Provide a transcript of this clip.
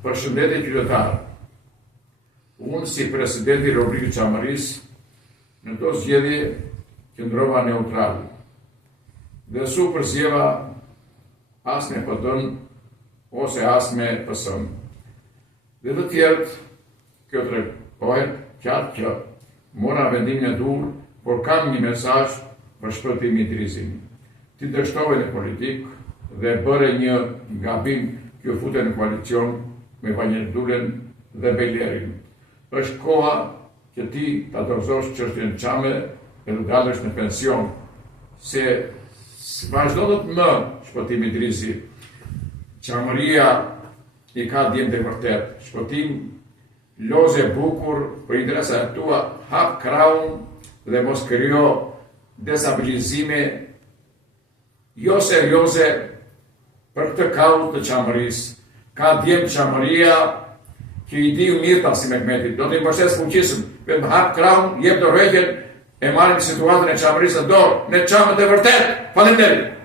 Përshëndetje qytetarë. Unë si presidenti i Republikës Çamërisë në to zgjedhje qëndrova neutral. Dhe su përzjeva as me PD-n ose as me PS-n. Dhe të tjerët, kjo tregohet qartë që mora vendimin e dur, por kam një mesazh për shpëtimin e krizës. Ti dështove në politikë dhe bëre një gabim që fute në koalicion me Vanja Dulen dhe Bejlerin. Është koha që ti ta dorëzosh çështjen Çame e të dalësh në pension, se vazhdon më shpëtimi i krizës. Çamëria i ka djemë të vërtet. Shpëtim, loze bukur për interesat tua, hap kraun dhe mos krijo destabilizime jo serioze për këtë kaull të Çamërisë. Ka djemë Çamëria që i di mirë Tasim Mehmeti. Do të mbështes fuqisëm, vetëm hap kraun, jep dorëheqjen e marrim situatën e Çamërisë në dorë. Ne Çamët e vërtet. Faleminderit.